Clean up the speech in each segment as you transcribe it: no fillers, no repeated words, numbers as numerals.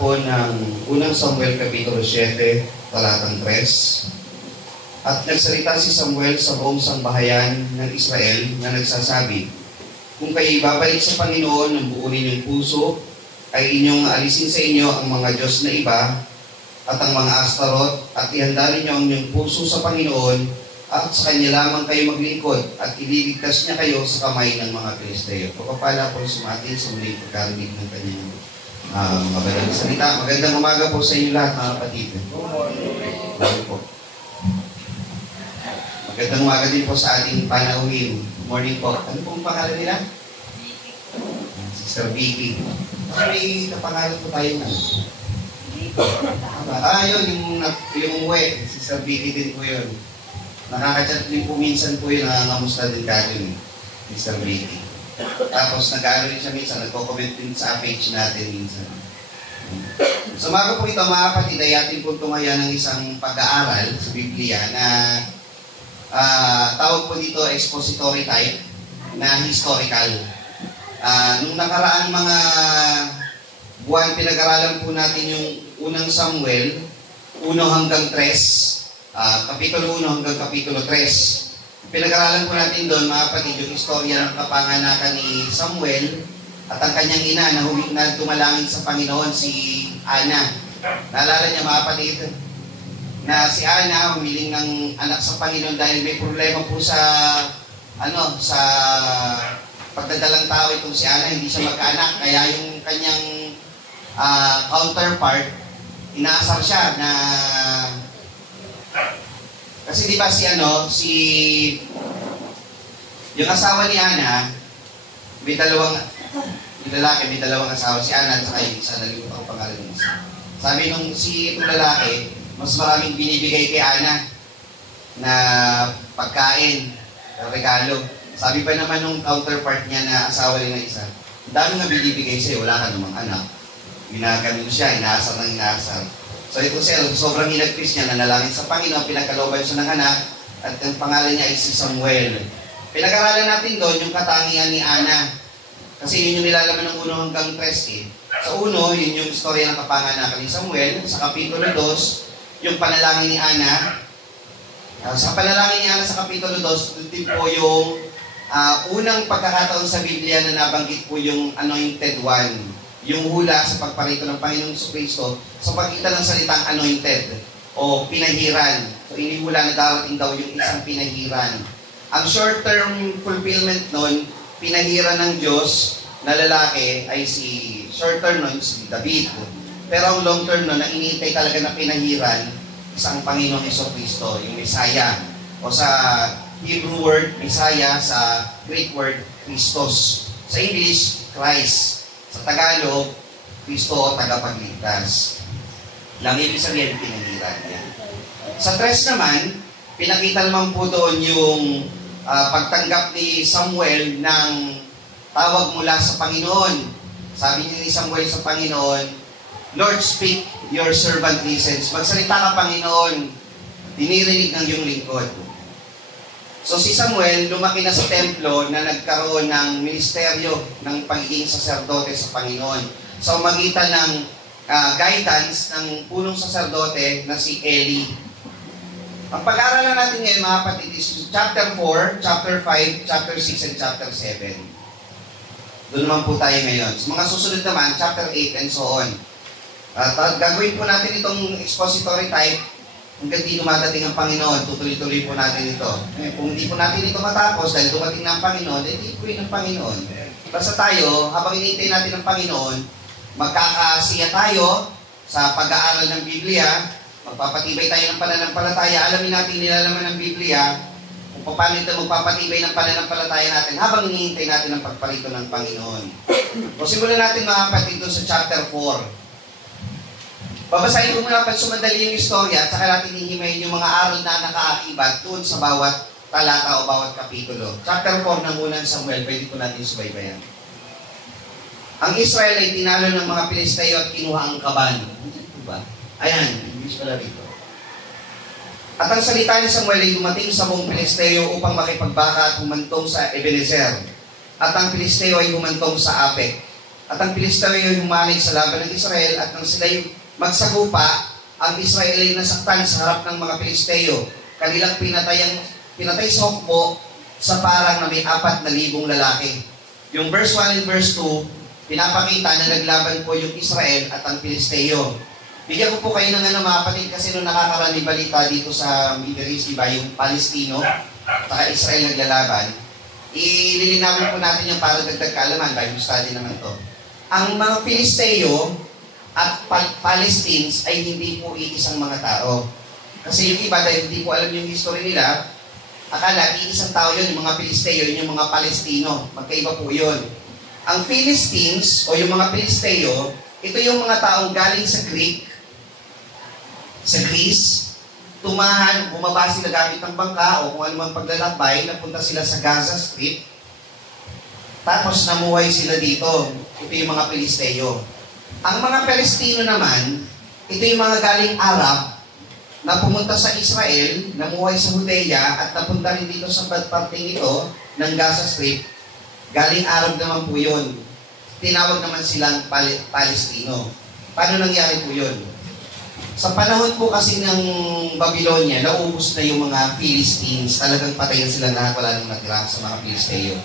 po ng unang Samuel Kapitulo 7, talatang 3. At nagsalita si Samuel sa buong sambahayan ng Israel na nagsasabi, kung kayo babalik sa Panginoon ng buo ninyong puso, ay inyong alisin sa inyo ang mga Diyos na iba at ang mga Astarot, at ihanda ninyo ang inyong puso sa Panginoon, at sa Kanya lamang kayo maglingkod, at ililigtas niya kayo sa kamay ng mga Pilisteo. Pagpapala po sumatin sa muling pagkarinig ng Kanyang mga banal na salita. Magandang umaga po sa inyo lahat, mga kapatid. Po. Magandang umaga din po sa ating panauhin. Morning po. Ano pong pangalan nila? Sister Vicky. May kapangalan po tayo na. Yun, yung uwe. Sister Vicky din po yun. Nakaka-chat din po minsan po yun, nangangamusta din ka yun, Mr. Vicky. Tapos nag-aaral rin siya minsan, nagko-comment din sa page natin minsan. So maga po ito, mga kapatid, ay atin po ngayon ng isang pag-aaral sa Biblia na tawag po dito expository type na historical. Nung nakaraang mga buwan, pinag-aralan po natin yung unang Samuel, 1 hanggang 3, Kapitulo 1 hanggang Kapitulo 3. Pinag-aralan po natin doon, mga kapatid, yung istorya ng kapanganakan ni Samuel at ang kanyang ina na tumalangin sa Panginoon, si Ana. Naalala niya, mga kapatid, na si Ana humiling ng anak sa Panginoon dahil may problema po sa pagdadalang tao itong si Ana, hindi siya magkaanak. Kaya yung kanyang counterpart, inaasar siya na kasi di ba yung asawa ni Ana, may dalawang asawa, si Ana at saka yung isa, nalimutan ko pangalan ng isa. Sabi nung itong lalaki, mas maraming binibigay kay Ana na pagkain, regalo. Sabi pa naman nung counterpart niya na asawa rin ng isa, dami nga binibigay sa'yo, wala ka namang anak. Ginagano siya, inaasar ng inaasar. So ito siya, sobrang hinagpis niya, nanalangin sa Panginoon, pinagkalooban siya ng anak, at ang pangalan niya ay si Samuel. Pinag-aralan natin doon yung katangian ni Ana. Kasi yun yung nilalaman ng 1 hanggang 3. Sa 1, yun yung istorya ng kapanganakan ni Samuel. Sa Kapitulo 2, yung panalangin ni Ana. Sa panalangin ni Ana sa Kapitulo 2, doon din po yung unang pagkakataon sa Biblia na nabanggit po yung anointed one. Yung hula sa pagparito ng Panginoong Kristo sa pagitan ng salitang anointed o pinahiran. So, inihula na darating daw yung isang pinahiran. Ang short-term fulfillment nun, pinahiran ng Diyos na lalaki ay si short-term nun, si David. Pero ang long-term nun, na iniintay talaga na pinahiran, isang Panginoong Kristo, yung Messiah. O sa Hebrew word, Messiah, sa Greek word, Christos. Sa English, Christ. Sa Tagalog, Kristo o tagapagligtas. Lang ibig sabihin, pinahiran niya. Sa 3 naman, pinakita naman po doon yung pagtanggap ni Samuel ng tawag mula sa Panginoon. Sabi niya ni Samuel sa Panginoon, Lord, speak, your servant listens. Magsalita ka, Panginoon, dinirinig ng iyong lingkod. So si Samuel, lumaki na sa templo na nagkaroon ng ministeryo ng pagiging saserdote sa Panginoon. So magitan ng guidance ng punong saserdote na si Eli. Ang pag-aaralan natin ngayon, mga kapatid, is chapter 4, chapter 5, chapter 6, and chapter 7. Doon naman po tayo ngayon. Sa mga susunod naman, chapter 8 and so on. Gagawin po natin itong expository type hanggang di dumadating ang Panginoon, tutuloy-tuloy po natin ito. Kung hindi po natin ito matapos dahil dumating na ang Panginoon, hindi po yun ang Panginoon. Basta tayo, habang inintay natin ang Panginoon, magkakasiya tayo sa pag-aaral ng Biblia, magpapatibay tayo ng pananampalataya, alamin natin nilalaman ng Biblia, kung paano ito magpapatibay ng pananampalataya natin habang hinihintay natin ang pagparito ng Panginoon. O simulan natin, mga kapatid, sa chapter 4. Babasahin ko muna pag sumadali yung istorya at saka natin hihimayin yung mga aral na nakaakibat doon sa bawat talata o bawat kapitulo. Chapter 4 ng unang Samuel, pwede ko natin subaybayan. Ang Israel ay tinalo ng mga Pilisteo at kinuha ang kaban. Diba? Ayan, English pala dito. At ang salita ni Samuel ay dumating sa buong Pilisteo upang makipagbaka at humantong sa Ebenezer. At ang Pilisteo ay humantong sa Apek. At ang Pilisteo yung humanay sa laban ng Israel at nang sila'y magsagupa, ang Israel ay nasaktan sa harap ng mga Pilisteo. Kanilang pinatay sa hukbo sa parang na may 4,000 lalaki. Yung verse 1 and verse 2, pinapakita na naglaban po yung Israel at ang Pilisteo. Bigyan ko po kayo ng mga kapatid kasi nung nakakarami balita dito sa Middle East, diba, yung Palestino at Israel naglalaban. Ililinawin po natin yung para dagdag kaalaman, Bible study naman to. Ang mga Pilisteo at Palestines ay hindi po iisang mga tao. Kasi yung iba, dahil hindi po alam yung history nila, akala iisang tao yun, yung mga Pilisteo, yun yung mga Palestino. Magkaiba po yun. Ang Philistines, o yung mga Pilisteo, ito yung mga taong galing sa Greece, tumahan, bumaba sila gamit ng bangka o kung anumang paglalakbay, napunta sila sa Gaza Strip, tapos namuhay sila dito. Ito yung mga Pilisteo. Ang mga Palestino naman, ito yung mga galing Arab na pumunta sa Israel, namuhay sa Judea at napunta rin dito sa parting ito ng Gaza Strip. Galing Arab naman po yun. Tinawag naman silang Palestino. Paano nangyari po yun? Sa panahon po kasi ng Babylonia, naubos na yung mga Philistines. Talagang patayin sila lahat, wala nang natira sa mga Pilisteo.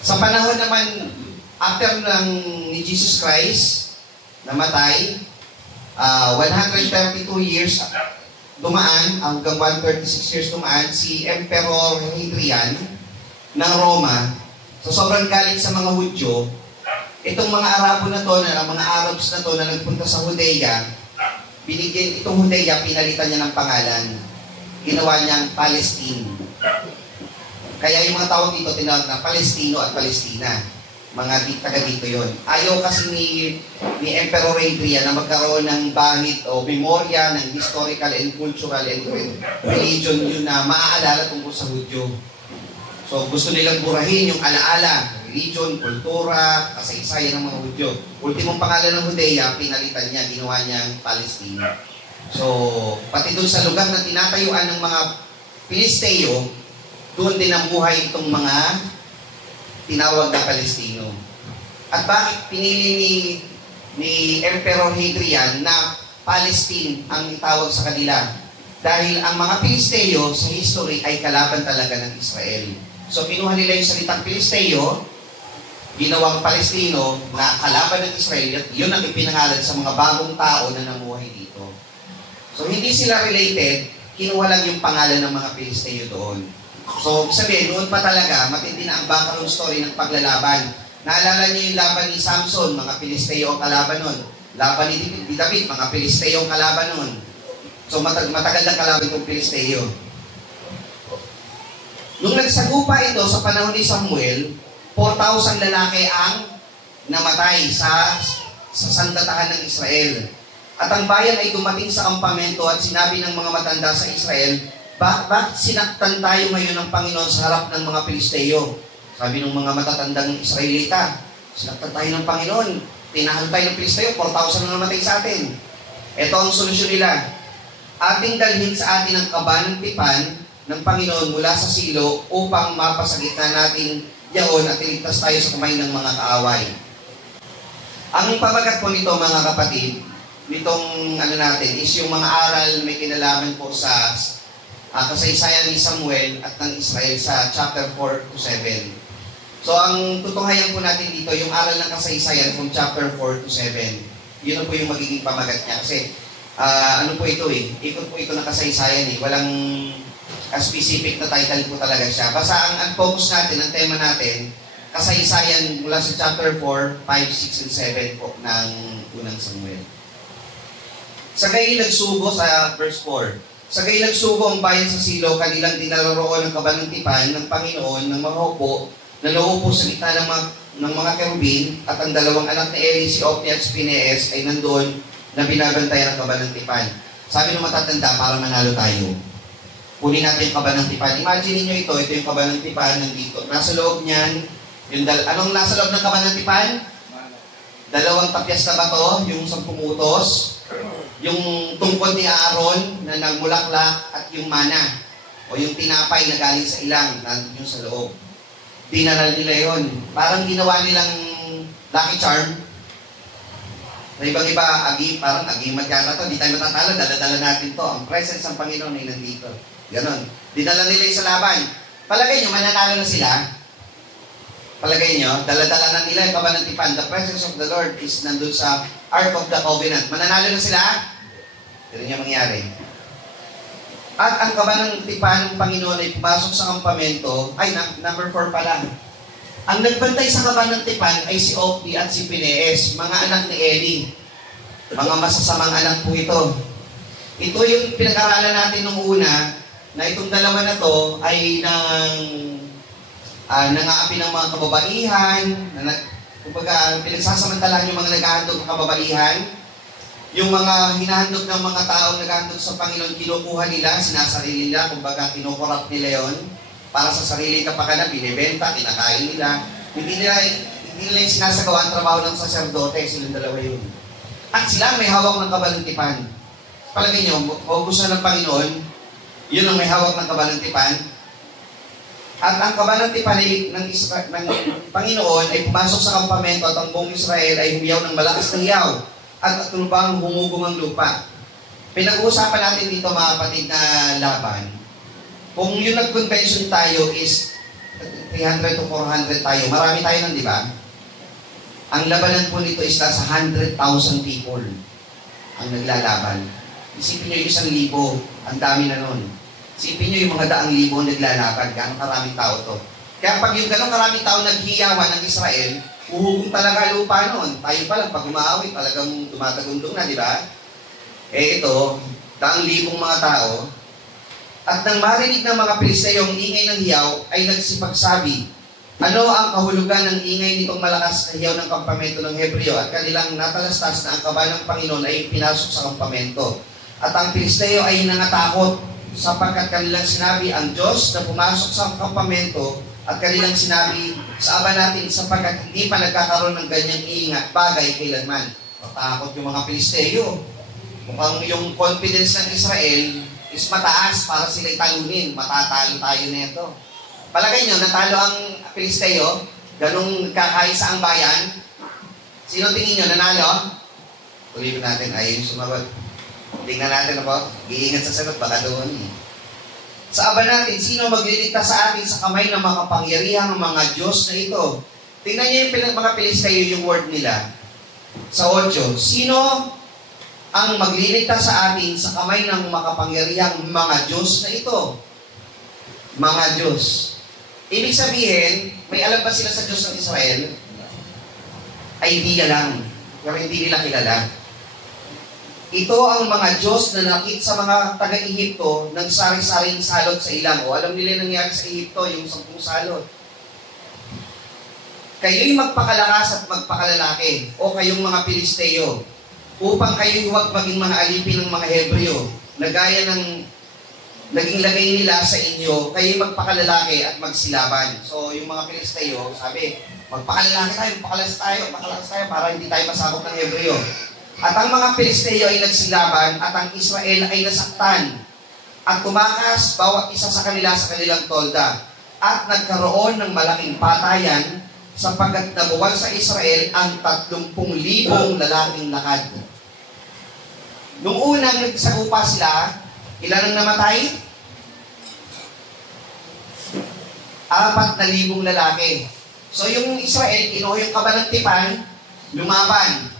Sa panahon naman, after ni Jesus Christ, namatay, 132 years dumaan, hanggang 136 years dumaan, si Emperor Hadrian ng Roma. So sobrang galit sa mga Hudyo. Itong mga Arabo na to, mga Arabs na to na nagpunta sa Judea, binigyan itong Judea, pinalitan niya ng pangalan. Ginawa niyang Palestine. Kaya yung mga tao dito tinawag na Palestino at Palestina. Mga taga dito yon. Ayaw kasi ni Emperor Hadrian na magkaroon ng bahid o memorya ng historical and cultural and religion yun na maaalala tungkol sa Hudyo. So gusto nilang burahin yung alaala, religion, kultura, kasaysayan ng mga Hudyo. Ultimong pangalan ng Judea, pinalitan niya, ginawa niyang Palestina. So, pati doon sa lugar na tinatayuan ng mga Pilisteo, doon din namuhay itong mga tinawag na Palestino. At bakit pinili ni Emperor Hadrian na Palestine ang itawag sa kanila? Dahil ang mga Pilisteo sa history ay kalaban talaga ng Israel. So, kinuha nila yung salitang Pilisteo, ginawang Palestino na kalaban ng Israel, at yun ang ipinangalan sa mga bagong tao na namuhay dito. So, hindi sila related, kinuha lang yung pangalan ng mga Pilisteo doon. So, sabihin, noon pa talaga, matindi na ang background story ng paglalaban. Naalala niyo yung laban ni Samson, mga Pilisteo ang kalaban nun. Laban ni David, mga Pilisteo ang kalaban nun. So, matagal na kalaban ng Pilisteo. Nung nagsagupa ito sa panahon ni Samuel, 4,000 lalaki ang namatay sa sandatahan ng Israel. At ang bayan ay dumating sa kampamento at sinabi ng mga matanda sa Israel, bakit sinaktan tayo ngayon ng Panginoon sa harap ng mga Pilisteo? Sabi ng mga matatandang Israelita, sinaktan tayo ng Panginoon, tinahan tayo ng Pilisteo, 4,000 na namatay sa atin. Ito ang solusyon nila. Ating dalhin sa atin ang kaba ng tipan ng Panginoon mula sa silo upang mapasagitna natin yaon at iligtas tayo sa kamay ng mga kaaway. Ang pamagat po nito, mga kapatid, nitong natin, is yung mga aral na may kinalaman po sa kasaysayan ni Samuel at ng Israel sa chapter 4 to 7. So, ang tutunghayan po natin dito, yung aral ng kasaysayan from chapter 4 to 7. Yun po yung magiging pamagat niya. Kasi, ano po ito ikot po ito ng kasaysayan Walang specific na title po talaga siya. Basta ang focus natin, ang tema natin, kasaysayan mula sa chapter 4, 5, 6, and 7 po ng unang Samuel. Sa gayon nagsugo sa verse 4. Sa gayon nagsugo ang bayan sa Silo, kanilang dinalaroon ng kaba ng tipan ng Panginoon ng mga upo, na nauupo sa gitna ng mga kerubin, at ang dalawang anak ni Eli, si Ofni at Phineas, ay nandoon na binabantayan ang kaba ng tipan. Sabi ng matatanda, para manalo tayo, kunin natin yung kaba ng tipan. Imagine niyo ito yung kaba ng tipan nandito. Nasa loob niyan, anong nasa loob ng kaba ng tipan? Dalawang tapyas na bato, yung 10 utos, yung tungkod ni Aaron na nagmulaklak, at yung mana, o yung tinapay na galing sa ilang, nandun yung sa loob. Dinanal nila yon. Parang ginawa nilang Lucky charm. Sa ibang iba, parang agimat yata to, di tayo matatalo, dala-dala natin to. Ang presence ng Panginoon ay nandito. Ganon. Dinala nila yung sa laban. Palagay nyo, mananalo na sila. Palagay nyo, dala-dala na nila yung kaban ng tipan. The presence of the Lord is nandun sa Ark of the Covenant. Mananalo na sila? Ganun yung mangyari. At ang kaban ng tipan ng Panginoon ay pumasok sa kampamento. Ay, number 4 pala. Ang nagbantay sa kaban ng tipan ay si Ophi at si Phineas, mga anak ni Eli. Mga masasamang anak po ito. Ito yung pinag-aralan natin nung una, na itong dalawa na to ay nangaapi ng mga kababaihan, kumbaga pinagsasamantalahan yung mga naghahandog ng kababaihan, yung mga hinahandog ng mga taong naghahandog sa Panginoon, kinukuha nila, sinasarili nila, kumbaga kinukorrupt nila yon para sa sarili kapakanan, binibenta, kinakain nila. Hindi nila yung sinasagawa ang trabaho ng saserdote, silang dalawa yun. At sila may hawak ng kabalantipan. Palagay nyo, gusto ng Panginoon, yun ang may hawak ng kabalantipan. At ang kabalantipan ng Panginoon ay pumasok sa kampamento at ang buong Israel ay humiyaw ng malakas na hiyaw at tulubang humugong ang lupa. Pinag-uusapan natin dito mga kapatid na laban. Kung yung nag-convention tayo is 300 to 400 tayo, marami tayo nun, di ba? Ang labanan po nito is nasa 100,000 people ang naglalaban. Isipin nyo yung 1,000, ang dami na nun. Isipin nyo yung mga daang libo naglalaban, gano'ng karaming tao to. Kaya pag yung gano'ng karaming tao naghiyawan ng Israel, uhugong talaga lupa noon. Tayo pa lang, pag umaawit, talagang tumatagundong na, di ba? Ito, daang libong mga tao. At nang marinig ng mga Pilisteo ang ingay ng hiyaw, ay nagsipagsabi, ano ang kahulugan ng ingay nitong malakas na hiyaw ng kampamento ng Hebreo at kanilang natalastas na ang kaban ng Panginoon ay pinasok sa kampamento. At ang Pilisteo ay nangatakot sapagkat kanilang sinabi ang Diyos na pumasok sa kampamento at kanilang sinabi sa aba natin sapagkat hindi pa nagkakaroon ng ganyang ingat bagay kailanman. Matakot yung mga Pilisteo. Mukhang yung confidence ng Israel is mataas para sila'y talunin. Matatalo tayo nito. Palagay nyo, natalo ang Pilisteo, ganung kakaisa ang bayan. Sino tingin nyo, nanalo? Ulitin natin, ayun sumagot. Tingnan natin ako, iingat sa sagot, baka doon eh. Sa aba natin, sino magliligtas sa atin sa kamay ng mga kapangyarihang mga Diyos na ito? Tingnan nyo yung mga Pilisteo, yung word nila. Sa 8, sino ang magliligtas sa atin sa kamay ng makapangyarihang mga Diyos na ito? Mga Diyos. Ibig sabihin, may alam ba sila sa Diyos ng Israel? Ay idea lang. Pero hindi nila kilala. Ito ang mga Diyos na nakit sa mga taga-Ehipto ng sari-saring salot sa ilang. O alam nila nangyari sa Ehipto, yung 10 salot. Kayo'y magpakalakas at magpakalalaki, o kayong mga Pilisteo, upang kayo'y huwag maging mga alipin ng mga Hebreo, na gaya ng naging lagay nila sa inyo, kayo'y magpakalalaki at magsilaban. So, yung mga Pilisteo, sabi, magpakalalaki tayo, magpakalakas tayo, para hindi tayo masakop ng Hebreo. At ang mga Pilisteo ay nagsilaban, at ang Israel ay nasaktan, at tumakas bawat isa sa kanila sa kanilang tolda, at nagkaroon ng malaking patayan, sapagkat nabuwal sa Israel ang 30,000 lalaking lakad. Nung unang nagsagupa sila, ilan ang namatay? 4,000 lalaki. So yung Israel, kinuha yung kaban ng tipan, lumaban.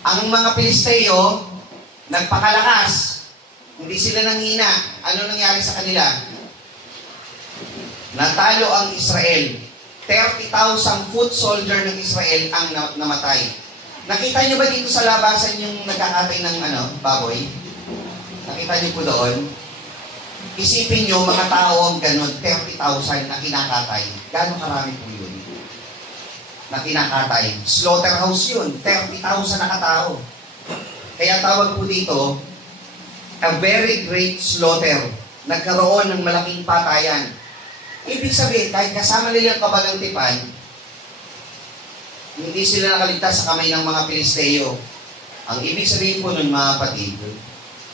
Ang mga Pilisteo, nagpakalakas. Hindi sila nanghina. Ano nangyari sa kanila? Natalo ang Israel. 30,000 foot soldier ng Israel ang namatay. Nakita niyo ba dito sa labasan yung nagkakatay ng baboy? Nakita niyo po doon? Isipin niyo, mga tao ang ganun, 30,000 na kinakatay. Gano'ng karami po yun? Na kinakatay. Slaughterhouse yun, 30,000 na katao. Kaya tawag po dito, a very great slaughter. Nagkaroon ng malaking patayan. Ibig sabihin, kahit kasama nila ang kabalang tipan, hindi sila nakaligtas sa kamay ng mga Pilisteo. Ang ibig sabihin po nun, mga kapatid,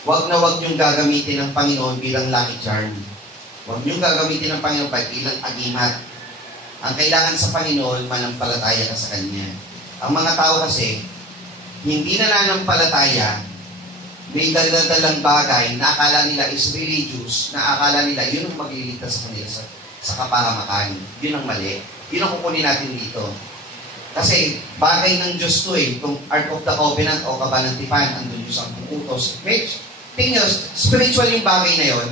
wag na wag niyong gagamitin ng Panginoon bilang lucky charm. Wag niyong gagamitin ng Panginoon bilang agimat. Ang kailangan sa Panginoon, manampalataya ka sa Kanya. Ang mga tao kasi, hindi nananampalataya, may daladalang bagay na akala nila is religious, na akala nila yun ang magliligtas sa kanila sa kapahamakan. Yun ang mali. Yun ang kukunin natin dito. Kasi bagay ng Diyos to itong Ark of the Covenant o Kabanang-tipan, andun yung 10 utos. Tingnan, spiritual yung bagay na yun.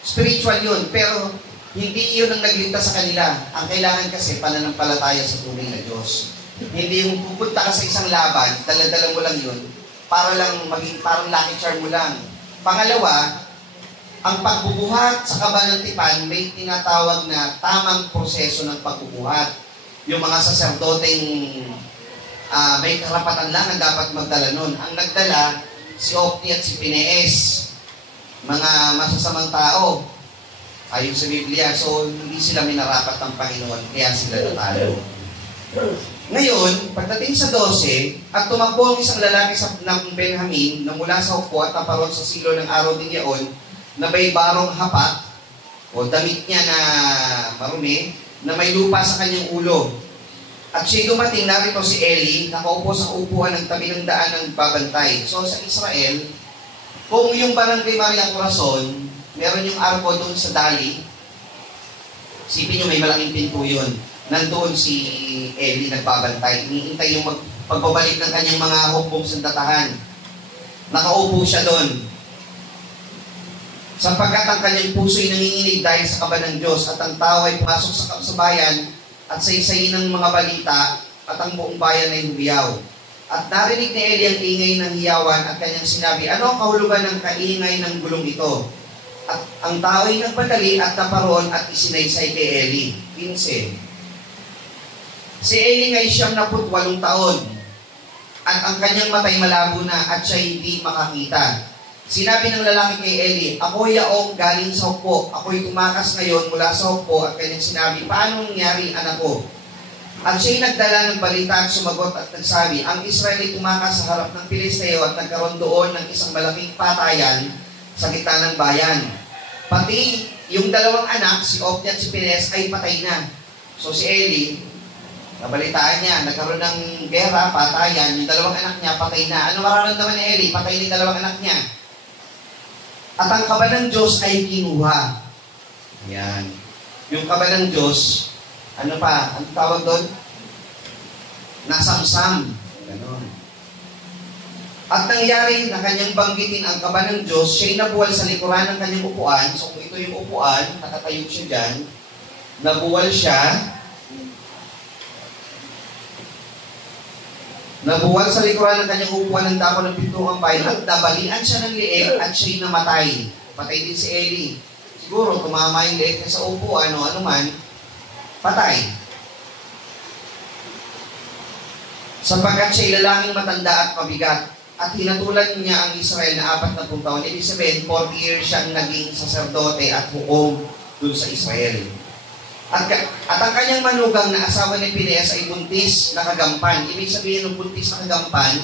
Spiritual yun, pero hindi yun ang nagligtas sa kanila. Ang kailangan kasi pananampalataya sa tunay na Diyos. Hindi yung pupunta ka sa isang laban, dala-dala mo lang yun, para lang maging parang lucky charm mo lang. Pangalawa, ang pagbubuhat sa Kabanang-tipan may tinatawag na tamang proseso ng pagbubuhat. Yung mga saserdoteng may karapatan lang ang dapat magdala nun. Ang nagdala, si Opni at si Pinees, mga masasamang tao, ayon sa Biblia. So, hindi sila minarapat ng Panginoon, kaya sila natalo. Ngayon, pagdating sa 12, at tumakbo ang isang lalaki ng Benjamin na mula sa upo at naparoon sa silo ng araw din yaon, na may barong hapat, o damit niya na marumi, na may lupa sa kanyang ulo. At siya dumating, narito si Eli, nakaupo sa upuan ng tabi ng daan ng babantay. So sa Israel, kung yung Barangay Maria Corazon, meron yung arko doon sa Dali, isipin nyo may malaking pinto yun. Nandoon si Eli nagbabantay. Iniintay yung pagbabalik ng kanyang mga hukbong sandatahan. Nakaupo siya doon. Sapagkat ang kanyang puso'y nanginginig dahil sa kaba ng Diyos at ang tao ay pumasok sa bayan at saysayin ng mga balita at ang buong bayan ay humiyaw. At narinig ni Eli ang ingay ng hiyawan at kanyang sinabi, ano ang kahulugan ng kaingay ng gulong ito? At ang tao ay nagpadali at naparoon at isinaysay kay Eli. 15. Si Eli ngay 78 taon at ang kanyang matay malabo na at siya hindi makakita. Sinabi ng lalaki kay Eli, ako'y yaong galing sa hukbo. Ako'y tumakas ngayon mula sa hukbo at kanyang sinabi, paano nangyari anak ko? At siya'y nagdala ng balita at sumagot at nagsabi, ang Israel ay tumakas sa harap ng Pilisteo at nagkaroon doon ng isang malaking patayan sa gitna ng bayan. Pati yung dalawang anak, si Opni at si Pines, ay patay na. So si Eli, nabalitaan niya, nagkaroon ng gera, patayan, yung dalawang anak niya, patay na. Ano mararamdaman ni Eli? Patay na yung dalawang anak niya. At ang kaba ng Diyos ay kinuha. Yan. Yung kaba ng Diyos, ano pa? Ano tawag doon? Nasamsam. Ganon. At nangyari na kanyang banggitin ang kaba ng Diyos, siya'y nabuwal sa likuran ng kanyang upuan. So kung ito yung upuan, nakatayo siya dyan, nabuwal siya, nabuwal sa likuran ng kanyang upuan ng dako ng pintuang bayan at nabalian siya ng liit at siya'y namatay. Patay din si Eli. Siguro, tumama yung liit niya sa upuan o ano man, patay. Sapagkat siya'y lalaking matanda at mabigat at hinatulan niya ang Israel na 40 taon. Ibig sabihin, 40 years siyang naging saserdote at hukom dun sa Israel. At ang kanyang manugang na asawa ni Pines ay buntis na kagampan. Ibig sabihin ng buntis na kagampan,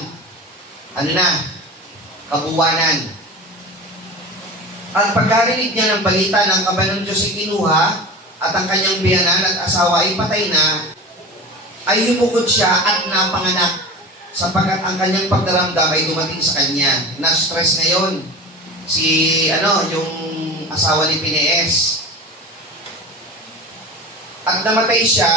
ano na? Kabuwanan. At pagkarinig niya ng balita ng kaba ng Diyos ay kinuha at ang kanyang biyanan at asawa ay patay na, ay humukod siya at napanganak sapagkat ang kanyang pagdaramdam ay dumating sa kanya. Na-stress ngayon si, yung asawa ni Pines. At namatay siya,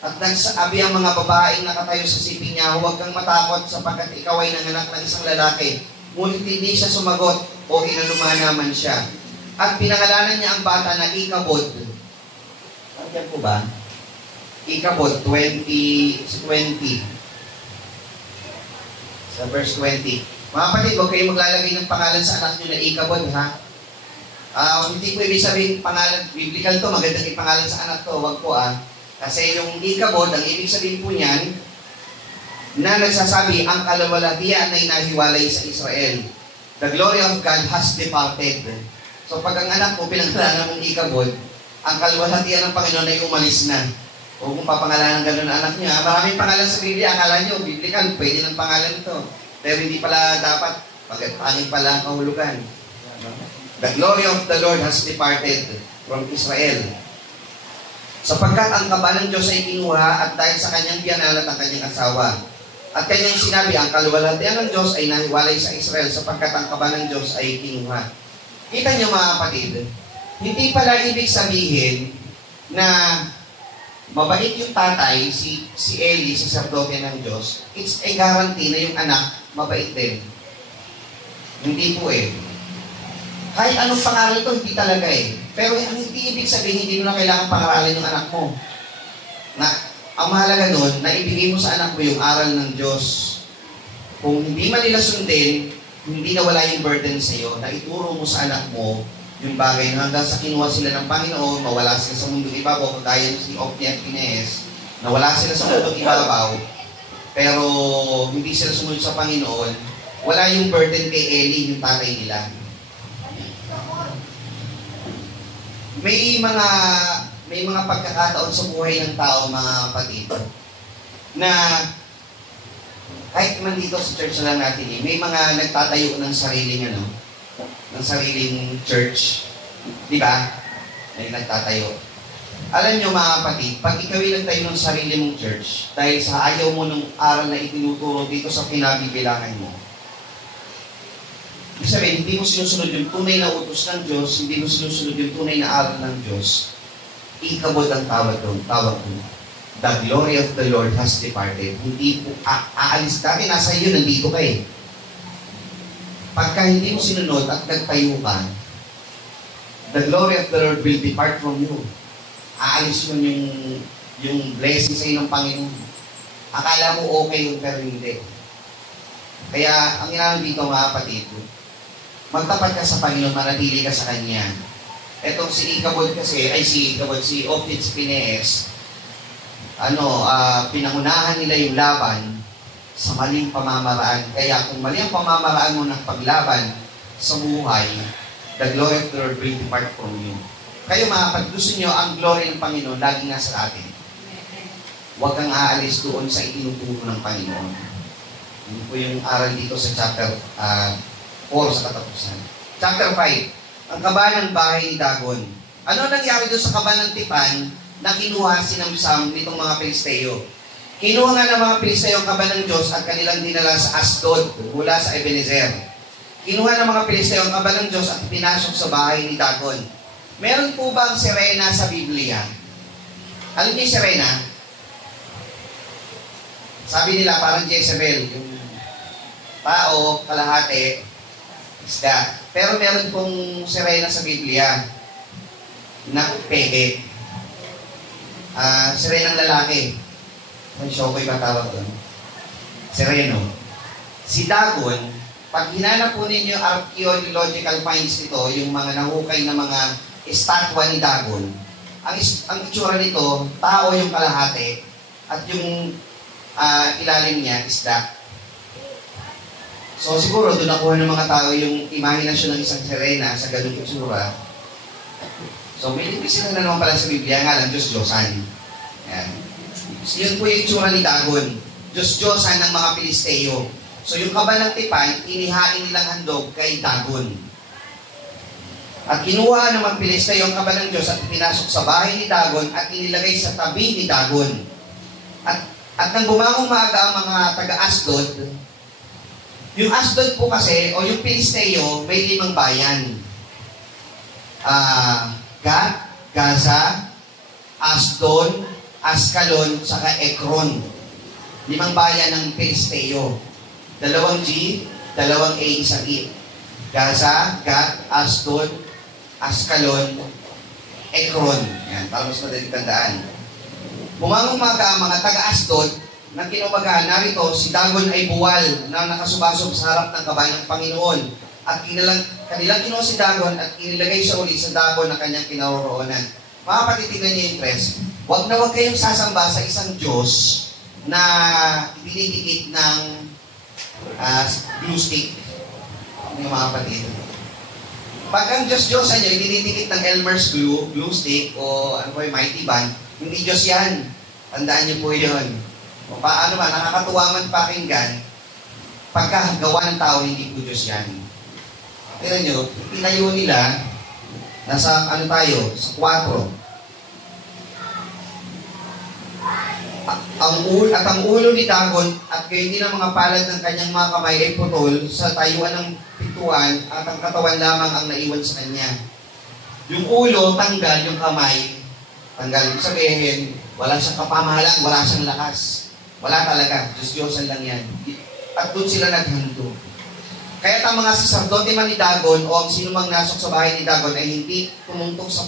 at nagsabi ang mga babaeng nakatayo sa siping niya, huwag kang matakot sapagkat ikaw ay nanganak ng isang lalaki. Ngunit hindi siya sumagot o inaluma naman siya. At pinangalanan niya ang bata na Ikabod. Pakyan po ba? Ikabod, 20. Sa verse 20. Mga kapatid, huwag kayong maglalagay ng pangalan sa anak niyo na Ikabod, ha? Hindi ko ibig sabihin pangalan, biblical to, magandang ipangalan sa anak to, wag po Kasi yung Ikabod, ang ibig sabihin po niyan, na nagsasabi, ang kalawalatian ay nahiwalay sa Israel. The glory of God has departed. So pag ang anak mo, pinangalanan mong Ikabod, ang kalawalatian ng Panginoon ay umalis na. O kung papangalanan ng gano'n ang anak niya, maraming pangalan sa Biblia, akala nyo, biblical, pwede ng pangalan ito. Pero hindi pala dapat, pagkatangin pala ang kahulugan. The glory of the Lord has departed from Israel. Sapagkat ang kaba ng Diyos ay kinuha at dahil sa kanyang biyanan at ang kanyang asawa. At kanyang sinabi, ang kaluwalhatian ng Diyos ay nahiwalay sa Israel sapagkat ang kaba ng Diyos ay kinuha. Kita niyo mga kapatid, hindi pala ibig sabihin na mabait yung tatay, si Eli, saserdote ng Diyos. It's a guarantee na yung anak mabait din. Hindi po eh. Kahit anong pangaral to, hindi talaga eh. Pero ang hindi ibig sabihin, hindi mo na kailangan pangaralin yung anak mo. Na, ang mahalaga nun, na ibigay mo sa anak mo yung aral ng Diyos. Kung hindi man nila sundin, hindi na wala yung burden sa iyo, na ituro mo sa anak mo yung bagay na hanggang sa kinuha sila ng Panginoon, mawala sila sa mundong ibabaw, kagaya si Opni at Pines, nawala sila sa mundong ibabaw, pero hindi sila sumunod sa Panginoon, wala yung burden kay Eli, yung tatay nila. May mga pagkakataon sa buhay ng tao, mga kapatid, na kahit man dito sa church lang natin, may mga nagtatayo ng sariling church. Di ba? May nagtatayo. Alam nyo mga kapatid, pag ikaw ay nagtayo ng sarili mong church, dahil sa ayaw mo ng aral na itinuturo dito sa kinabibilangan mo, ibig sabihin, hindi mo sinusunod yung tunay na utos ng Diyos, hindi mo sinusunod yung tunay na aral ng Diyos, ikabod ang tawag doon. The glory of the Lord has departed. Hindi po, aalis dati, nasa iyo, nandito ka eh. Pagka hindi mo sinunod at nagtayo ka, the glory of the Lord will depart from you. Aalis yun yung blessing sa iyo ng Panginoon. Akala mo okay yun, pero hindi. Kaya, ang ginagawa dito mga kapatid, magtapat ka sa Panginoon, manatili ka sa Kanya. Etong si Optits Pines, pinangunahan nila yung laban sa maling pamamaraan. Kaya kung mali ang pamamaraan mo ng paglaban sa buhay, the glory of the Lord will depart from you. Kayo mga kapatid, gusto nyo ang glory ng Panginoon laging nasa atin. Huwag kang aalis doon sa itinuturo ng Panginoon. Yun po yung aral dito sa chapter 4 sa katapusan. Chapter 5, ang kaba ng bahay ni Dagon. Ano nangyari doon sa kaba ng tipan na kinuha sinamsam nitong mga Pilisteo? Kinuha nga ng mga Pilisteo ang kaba ng Diyos at kanilang dinala sa Asdod mula sa Ebenezer. Kinuha ng mga Pilisteo ang kaba ng Diyos at pinasok sa bahay ni Dagon. Meron po ba ang sirena sa Biblia? Alam niyo yung sirena? Sabi nila parang Jezebel, yung tao, kalahati, isda. Pero meron pong sirena sa Biblia na peke. Sirenang lalaki. Ang Shokoy ba tawag doon? Sireno. Si Dagon, pag hinanap po ninyo archaeological finds nito, yung mga nahukay na mga estatwa ni Dagon, ang itsura nito, tao yung kalahati, at yung ilalim niya, isda. So siguro doon nakuha ng mga tao yung imahinasyon ng isang sirena sa ganung itsura. So may sila na naman pala sa Biblia, nga lang Diyos-Diyosan. Yan. So, yun po yung itsura ni Dagon. Diyos-Diyosan ng mga Pilisteo. So yung kaba ng tipan, inihain nilang handog kay Dagon. At kinuha ng mga Pilisteo ang kaba ng Diyos at pinasok sa bahay ni Dagon at inilagay sa tabi ni Dagon. At nang bumangong maaga ang mga taga-Asdod, yung Asdod po kasi, o yung Pilisteo, may 5 bayan. Gat, Gaza, Asdod, Askalon, saka Ekron. 5 bayan ng Pilisteo. 2 G, 2 A, isang E. Gaza, Gat, Asdod, Askalon, Ekron. Yan, para mas madaling tandaan. Bumangong maaga ang mga taga-Asdod, nang kinumagahan, narito, si Dagon ay buwal na nakasubasog sa harap ng kaba ng Panginoon. At kanilang kinuha si Dagon at inilagay siya ulit sa Dagon na kanyang kinaroroonan. Mga patitignan niyo yung tres. Huwag na huwag kayong sasamba sa isang Diyos na dinidikit ng glue stick. Yung mga kapatid. Pag ang Diyos-Diyosan niyo, dinidikit ng Elmer's glue stick o ano po yung Mighty Band, hindi Diyos yan. Tandaan niyo po yun. O paano ba, nakakatuwa man pakinggan, pagka gawa ng tao, hindi po Diyos yan. Tignan nyo, tinayo nila, nasa ano tayo, sa 4. ang ulo ni Dagon at gayon din ang mga palad ng kanyang mga kamay ay putol sa tayuan ng pintuan at ang katawan lamang ang naiwan sa kanya. Yung ulo, tanggal, yung kamay, tanggal. Ibig sabihin, wala siyang kapamahalan, wala siyang lakas. Wala talaga. Diyos-Diyosan lang yan. At doon sila naghanto. Kaya ang mga saserdote man ni Dagon o ang sinumang nasok sa bahay ni Dagon ay hindi tumuntok sa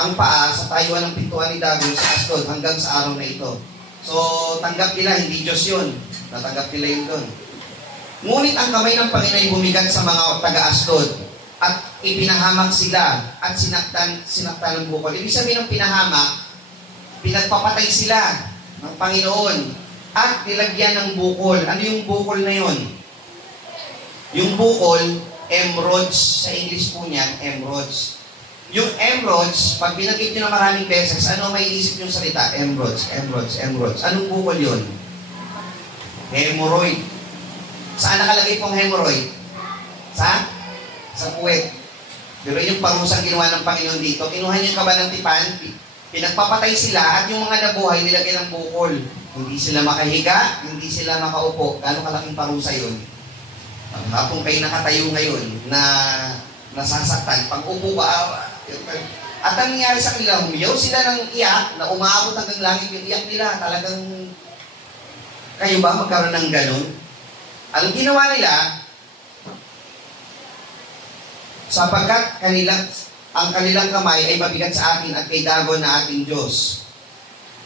ang paa sa tayuan ng pintuan ni Dagon sa Asdod hanggang sa araw na ito. So, tanggap nila, hindi Diyos yun. Natanggap nila yun doon. Ngunit ang kamay ng Panginoon ay bumigat sa mga taga-Asdod at ipinahamak sila at sinaktan ng bukol. Ibig sabihin ng pinahamak, pinagpapatay sila ng Panginoon at nilagyan ng bukol. Ano yung bukol na yun? Yung bukol, emeralds, sa English po niyan, emeralds. Yung emeralds, pag binagit nyo na maraming beses, ano may isip yung salita? Emeralds, emeralds, emeralds. Anong bukol yun? Hemorrhoid. Saan nakalagay pong hemorrhoid? Sa puwet. Pero yung parusang ginawa ng Panginoon dito, kinuha niyo yung kaba ng tipan, pinagpapatay sila, at yung mga nabuhay, nilagyan ng bukol. Hindi sila makahiga, hindi sila makaupo. Gano'ng kalaking parusa yun? Kung kayo nakatayo ngayon na nasasaktan, pag upo ka, at ang nangyari sa kanila, humiyaw sila ng iyak, na umaabot hanggang langit yung iyak nila. Talagang, kayo ba magkaroon ng ganun? Anong ginawa nila? Sapagkat ang kanilang kamay ay mabigat sa akin at kay Dagon na ating Diyos.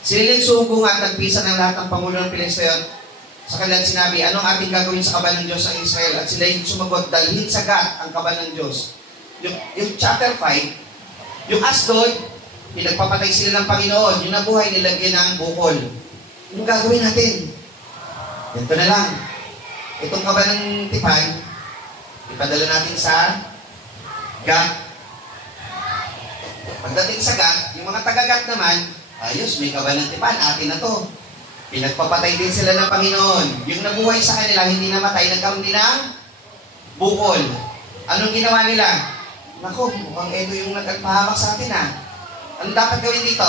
Sinilin sumbong at nagpisa ng lahat ng Pangulo ng Pilisteo. Sa kanilang sinabi, anong ating gagawin sa kaban ng Diyos ng Israel? At sila yung sumagot, dalhin sa Gat ang kaban ng Diyos. Yung chapter 5, yung Asdod, pinagpapatay sila ng Panginoon. Yung nabuhay, nilagyan ng bukol. Anong gagawin natin? Ganito na lang. Itong kaban ng tipan, ipadala natin sa Gat. Pagdating sa Gat, yung mga taga-Gat naman, ayos, may kaban ng tipan, atin na to. Pinagpapatay din sila ng Panginoon. Yung nabuhay sa kanila, hindi namatay, nagkaroon din ng bukol. Anong ginawa nila? Naku, mukhang ito yung nagpahamak sa atin ha. Anong dapat gawin dito?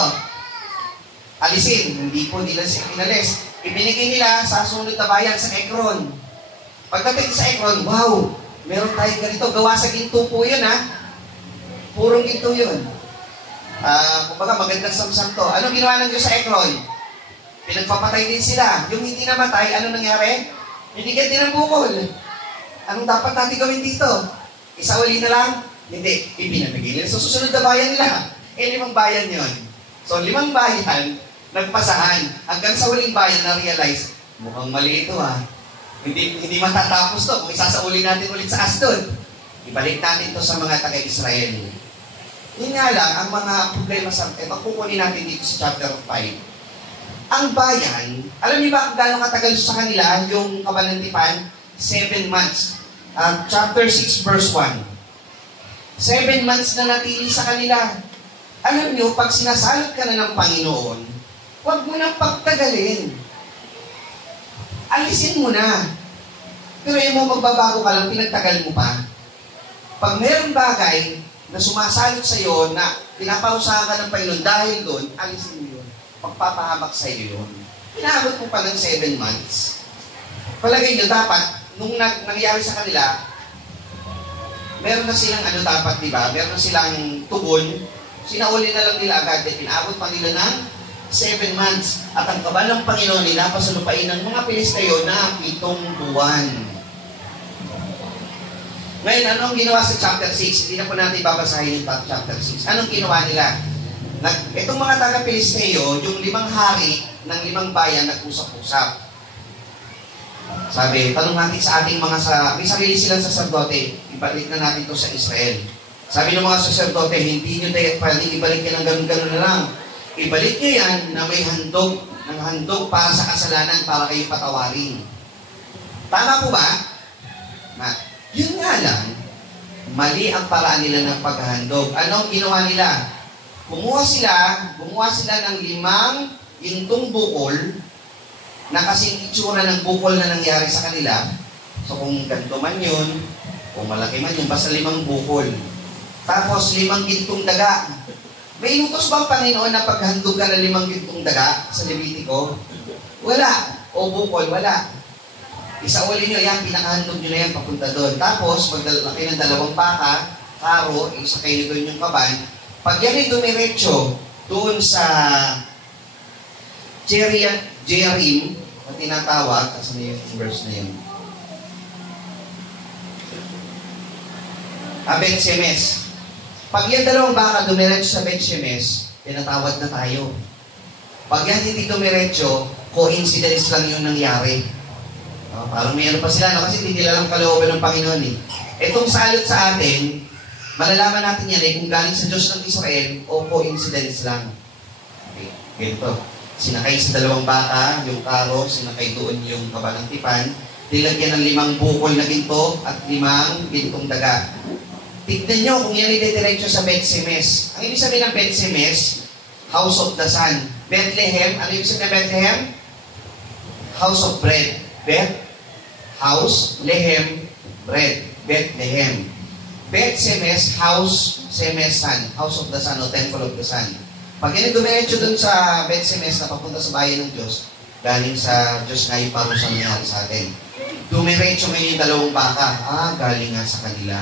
Alisin. Hindi po nila siya inalis. Ibinigay nila sa sunod na bayan sa Ekron. Pagdating sa Ekron, wow, meron tayo ganito. Gawa sa ginto po yun ha. Purong ginto yun. Kumbaga magandang samsam to. Anong ginawa ng Diyos sa Ekron? Pinagpapatay din sila. Yung hindi namatay, ano nangyari? Binigyan din ng bukol. Anong dapat natin gawin dito? Isauli na lang? Hindi. Ibinabigay nila. So, susunod na bayan nila. 5 bayan yon. So, 5 bayan, nagpasahan. Hanggang sa huling bayan, na-realize, mukhang mali ito ha. Hindi matatapos to. Kung isasauli natin ulit sa Asdod, ibalik natin to sa mga taga-Israel. Yun nga lang, ang mga problema sa pagkukunin natin dito sa chapter 5. Ang bayan, alam niyo ba kung gano'ng katagal sa kanila yung kabanantipan? 7 months. Chapter 6 verse 1. 7 months na natili sa kanila. Alam niyo, pag sinasalot ka na ng Panginoon, huwag mo nang pagtagalin. Alisin mo na. Pero yung mo magbabago ka lang, pinagtagal mo pa. Pag mayroong bagay na sumasalot sa iyo, na pinaparusahan ka ng Panginoon dahil doon, alisin mo yun. Pagpapahamak sa iyo yun. Pinahabot mo pa ng 7 months. Palagay nyo, dapat, nung nangyari sa kanila, meron na silang dapat, di ba? Meron na silang tugon. Sinauli na lang nila agad. Pinaabot pa nila ng 7 months. At ang kaban ng Panginoon, ninapasalupain ng mga Pilisteo na 7 buwan. Ngayon, anong ginawa sa chapter 6? Hindi na po natin babasahin yung chapter 6. Anong ginawa nila? Itong mga taga-Pilisteo, yung 5 hari ng 5 bayan nag-usap-usap. Sabi, tanong natin sa ating may sarili silang saserdote, ibalik na natin to sa Israel. Sabi ng mga saserdote, hindi nyo pwedeng ibalik yan ng ganun-ganun na lang. Ibalik nyo yan na may handog para sa kasalanan, para kayo patawarin. Tama po ba? Yun nga lang, mali ang paraan nila ng paghahandog. Anong ginawa nila? Gumawa sila ng 5 gintong bukol na kasing itsura ng bukol na nangyari sa kanila. So kung ganito man yun, kung malaki man yun, basta 5 bukol. Tapos 5 gintong daga. May inutos ba ang Panginoon na paghandog ka ng 5 gintong daga sa Levitico? Wala. O bukol, wala. Isauli nyo, yan, pinakahandog nyo na yan, papunta doon. Tapos, magdala kayo ng 2 baka, karo, isakay nyo doon yung kaban. Pag yan ay dumiretso, doon sa Jerim, na tinatawag, kasi na yung verse na yun. Bet-Shemesh. Pag yan 2 baka dumiretso sa Bet-Shemesh, pinatawad na tayo. Pag yan hindi dumiretso, coincidence lang yung nangyari. Parang may ano pa sila, no? Kasi hindi nila lang kalooban ng Panginoon eh. Itong salot sa atin, malalaman natin yan eh kung galing sa Diyos ng Israel o coincidence lang. Okay, ganito. Sinakay sa 2 baka, yung karo, sinakay doon yung kaba ng tipan, nilagyan ng 5 bukol na ginto at 5 gintong daga. Tignan nyo kung yan ide-diretso sa Bet-Shemesh. Ang ibig sabihin ng Bet-Shemesh, House of the Sun. Bethlehem, ano ibig sabihin ng Bethlehem? House of bread. House, lehem, bread. Bethlehem. Bet-Shemesh, house, Shemesh, sun. House of the sun o temple of the sun. Pag yan dumiretso dun sa Bet-Shemesh na papunta sa bayan ng Diyos, galing sa Diyos nga yung parusang nangyari sa atin. Dumiretso ngayon yung 2 baka. Galing nga sa kanila.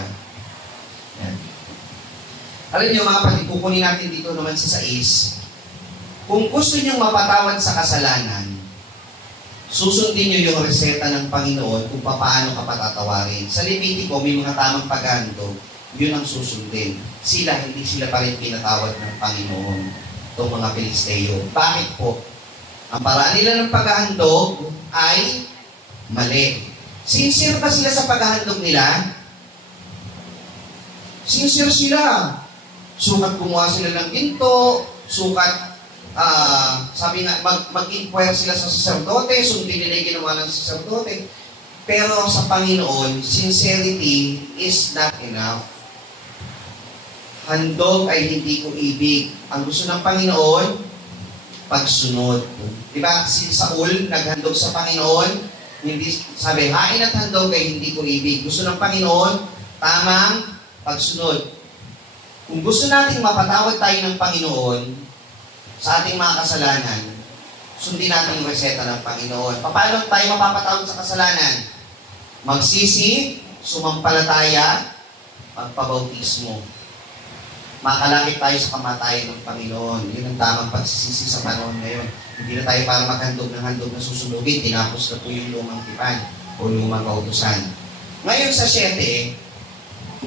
Yan. Alam niyo mga kapatid, kukunin natin dito naman sa 6. Kung gusto niyong mapatawad sa kasalanan, susundin niyo yung reseta ng Panginoon kung paano ka patatawarin. Sa Levitico, may mga tamang paghandog. Yun ang susundin. Hindi sila pa rin pinatawad ng Panginoon. Itong mga Pilisteo. Bakit po? Ang paraan nila ng paghahandog ay mali. Sincere ba sila sa paghahandog nila? Sincere sila. Sukat gumawa sila ng ginto, sukat sabi nga, mag-inquire sila sa sacerdote, sundin nila yung ginawa ng sacerdote. Pero sa Panginoon, sincerity is not enough. Handog ay hindi ko ibig. Ang gusto ng Panginoon, pagsunod. Diba? Si Saul, naghandog sa Panginoon, hindi, sabi, hain at handog ay hindi ko ibig. Gusto ng Panginoon, tamang pagsunod. Kung gusto natin mapatawad tayo ng Panginoon, sa ating mga kasalanan, sundin natin yung reseta ng Panginoon. Paano tayo mapapatawad sa kasalanan? Magsisi, sumampalataya, magpabautismo. Makalangit tayo sa kamatayan ng Panginoon. Yun ang tamang pagsisisi sa panahon ngayon. Hindi na tayo para maghandog ng handog na susunugin. Tinapos na po yung lumang tipan o lumang kautusan. Ngayon sa 7,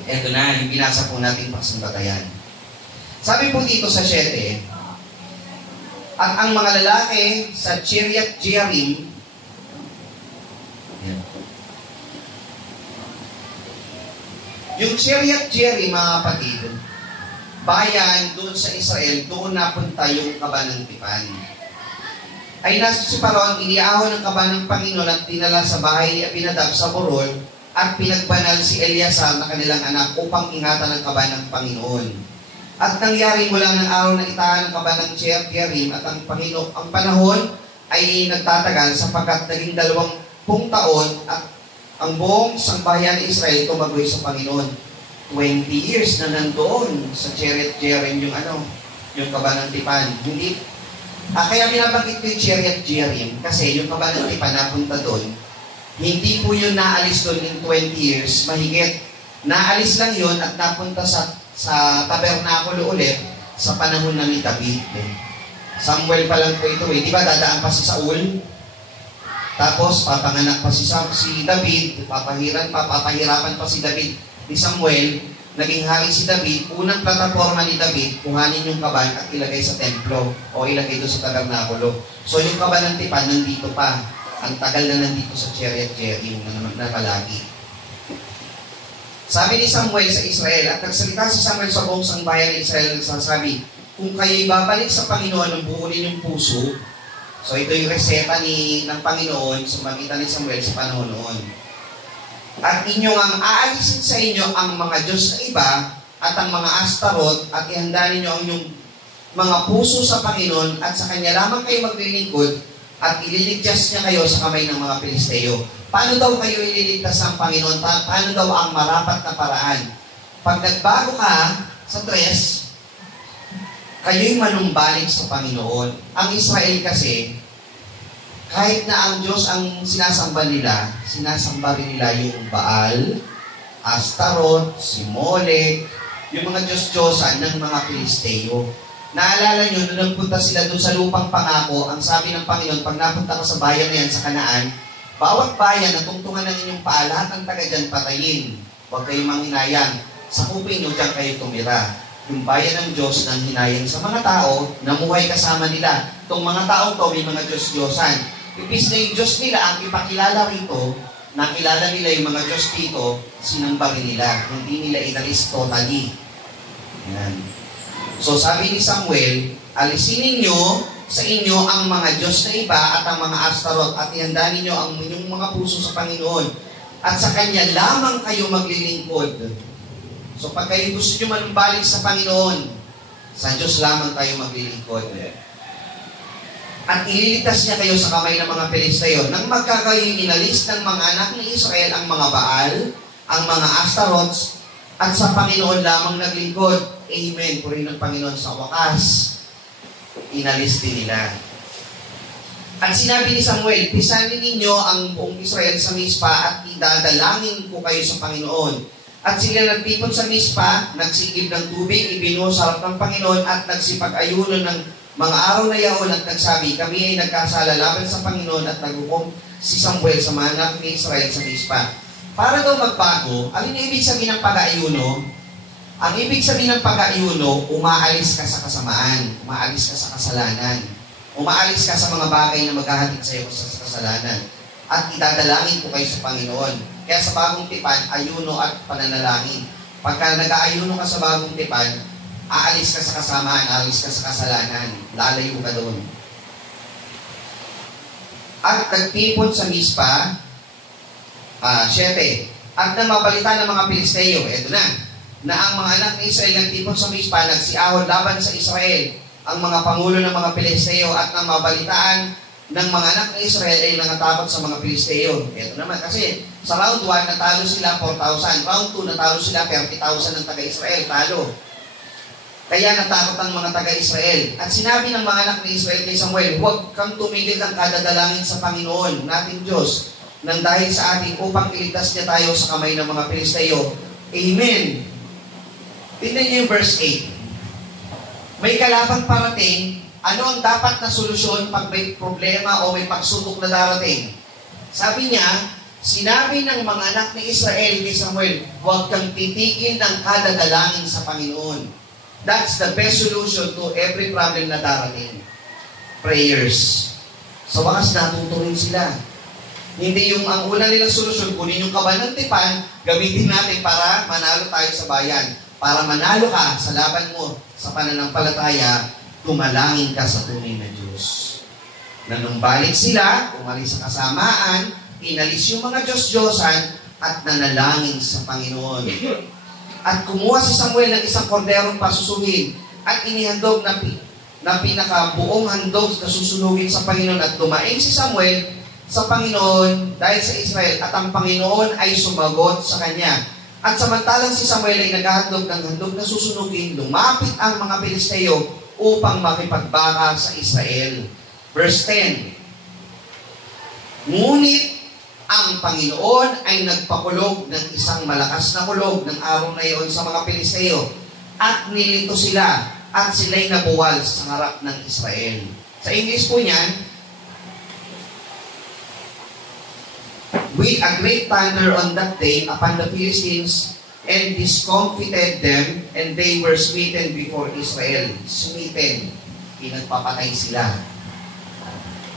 eto na, yung binasa po natin pagsambatayan. Sabi po dito sa 7, at ang mga lalaki sa Kiriath Jearim, yung Kiriath Jearim, mga kapatid, bayan doon sa Israel, doon napunta yung kaba ng tipan. Ay nasa si Paron, iniahon ng kaba ng Panginoon at tinala sa bahay ni Abinadab sa Borol at pinagbanal si Eleazar na kanilang anak upang ingatan ang kaba ng Panginoon. At nangyari mula ng araw na itahan ng kaba ng Kiriath Jearim at ang panahon ay nagtatagal sapagkat naging 20 taon at ang buong sambahayan ng Israel tumagoy sa Panginoon. 20 years na nandoon sa Kiriath Jearim yung kaba ng tipan. Hindi, kaya binabanggit ko yung Kiriath Jearim kasi yung kaba ng tipan napunta doon, hindi po yun naalis doon in 20 years, mahigit. Naalis lang yun at napunta sa tabernakulo ulit sa panahon na ni David. Samuel pa lang po ito eh. Di ba dadaan pa si Saul? Tapos papanganak pa si David, papahirapan pa si David ni Samuel, naging hari si David. Unang plataforma ni David, kuhanin yung kaban at ilagay sa templo o ilagay doon sa tabernakulo. So yung kaban ng tipan nandito pa. Ang tagal na nandito sa Kiriath Jearim na palagi. Sabi ni Samuel sa Israel, at nagsalita si Samuel sa buong sangbayan ng Israel, nagsasabi, kung kayo'y babalik sa Panginoon ng buo ninyong puso, so ito yung reseta ng Panginoon sa magitan ni Samuel sa panahon noon. At inyong ang aalisin sa inyo ang mga Diyos na iba at ang mga Astarot at ihanda ninyo ang inyong mga puso sa Panginoon at sa Kanya lamang kayo maglilingkod at ililigtas niya kayo sa kamay ng mga Pilisteo. Paano daw kayo ililigtas ng Panginoon? Paano daw ang marapat na paraan? Pag nagbago ka sa 3, kayo'y manumbalik sa Panginoon. Ang Israel kasi, kahit na ang Diyos ang sinasamba nila, sinasamba rin nila yung Baal, Astaroth, si Molech, yung mga Diyos-Diyosan ng mga Pilisteo. Naalala nyo, nung nagpunta sila doon sa lupang pangako, ang sabi ng Panginoon, pag napunta ka sa bayan na yan, sa Kanaan, bawat bayan na tungtungan ng inyong paa, lahat ng taga dyan patayin. Huwag kayong manghinayang. Sakupin nyo, dyan kayo tumira. Yung bayan ng Diyos nang hinayang sa mga tao, namuhay kasama nila. Itong mga tao to, may mga Diyos-Diyosan. Ipis na yung Diyos nila, ang ipakilala rito, nakilala nila yung mga Diyos dito, sinamba rin nila. Hindi nila inalis totally. Yan. So sabi ni Samuel, alisin ninyo sa inyo ang mga Diyos na iba at ang mga Astaroth at ihanda ninyo ang inyong mga puso sa Panginoon at sa Kanya lamang kayo maglilingkod. So pag kayo gusto nyo manumbalik sa Panginoon, sa Diyos lamang kayo maglilingkod. At ililigtas niya kayo sa kamay ng mga Pilisteo. Nang magkakayo'y inalis ng mga anak ni Israel ang mga Baal, ang mga Astaroth, at sa Panginoon lamang naglingkod. Amen. Purihin ng Panginoon sa wakas. Inalis din nila. At sinabi ni Samuel, pisanin ninyo ang buong Israel sa Mispa at idadalangin ko kayo sa Panginoon. At sila nagtipon sa Mispa, nagsigib ng tubig, ibinuho sa harap ng Panginoon at nagsipag-ayuno ng mga araw na yaon at nagsabi, kami ay nagkasala laban sa Panginoon at naghukom si Samuel sa mga anak ni Israel sa Mispa. Para daw magbago, alin ang ibig sabihin ng pag-ayuno? Ang ibig sabihin ng pag-ayuno, umaalis ka sa kasamaan, umaalis ka sa kasalanan, umaalis ka sa mga bagay na maghahatid sa iyo sa kasalanan, at idadalangin ko kayo sa Panginoon. Kaya sa bagong tipan, ayuno at pananalangin. Pagka nag-aayuno ka sa bagong tipan, aalis ka sa kasamaan, aalis ka sa kasalanan, lalayo ka doon. At nagtipon sa Mispa, 7. At nang mabalita ng mga Pilisteo, eto na ang mga anak ni Israel nagtipon sa Mispa, nagsiahon laban sa Israel, ang mga pangulo ng mga Pilisteo, at nang mabalitaan ng mga anak ni Israel ay nangatakot sa mga Pilisteo. Eto naman, kasi sa round 1, natalo sila 4,000. Round 2, natalo sila 30,000 ng taga-Israel. Talo. Kaya natakot ang mga taga-Israel. At sinabi ng mga anak ni Israel kay Samuel, huwag kang tumigil ng kadadalangin sa Panginoon, nating Diyos, nang dahil sa atin upang iligtas niya tayo sa kamay ng mga Pilisteo. Amen. Tingnan niyo yung verse 8. May kalabang parating, ano ang dapat na solusyon pag may problema o may pagsubok na darating? Sabi niya, sinabi ng mga anak ni Israel kay Samuel, huwag kang titigil ng kadadalangin sa Panginoon. That's the best solution to every problem na darating. Prayers. Sa wakas, natutunin sila. Hindi yung ang una nilang solusyon, kunin yung kaban ng tipan, gamitin natin para manalo tayo sa bayan. Para manalo ka sa laban mo sa pananampalataya, tumalangin ka sa tunay na Diyos. Nanumbalik sila, umalis sa kasamaan, inalis yung mga Diyos-Diyosan, at nanalangin sa Panginoon. At kumuha si Samuel ng isang korderong pasusuhin at inihandog na pinakabuong handog na susunugin sa Panginoon at dumaing si Samuel sa Panginoon dahil sa Israel at ang Panginoon ay sumagot sa kanya. At samantalang si Samuel ay naghahandog ng handog na susunugin, lumapit ang mga Pilisteo upang makipagbaka sa Israel. Verse 10. Ngunit ang Panginoon ay nagpakulog ng isang malakas na kulog ng araw na iyon sa mga Pilisteo at nilito sila at sila'y nabuwal sa harap ng Israel. Sa English po niyan, with a great thunder on that day upon the Philistines and discomfited them, and they were smitten before Israel. Smitten. Pinagpapatay sila.